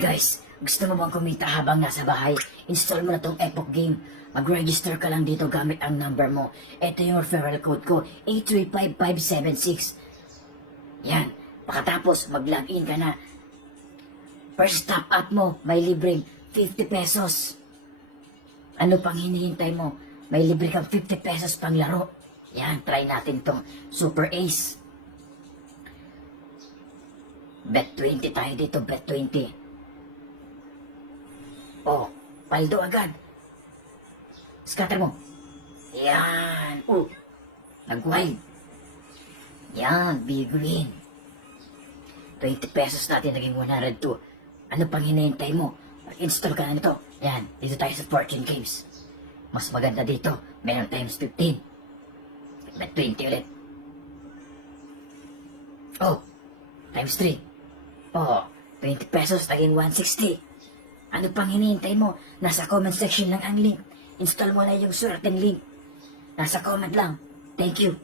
guys, gusto mo bang kumita habang nasa bahay? Install mo na tong Epoch Game. Mag-register ka lang dito gamit ang number mo. Ito yung referral code ko, 835576. Yan. Pagkatapos, mag-login ka na. First top up mo, may libreng 50 pesos. Ano pang hinihintay mo? May libre kang 50 pesos pang laro. Yan, try natin tong Super Ace. Bet 20 tayo dito, bet 20. Oh, paldo agad. Scatter mo. Yan. Nag-wild. Yan, big win. 20 pesos natin naging 102. Ano pang hinihintay mo? Mag-install ka na nito. Yan, dito tayo sa Fortune Games. Mas maganda dito. Meron times 15. Bet 20 ulit. Oh, times 3. Oh, 20 pesos naging 160. Ano pang hinihintay mo? Nasa comment section lang ang link. Install mo na yung certain link. Nasa comment lang. Thank you.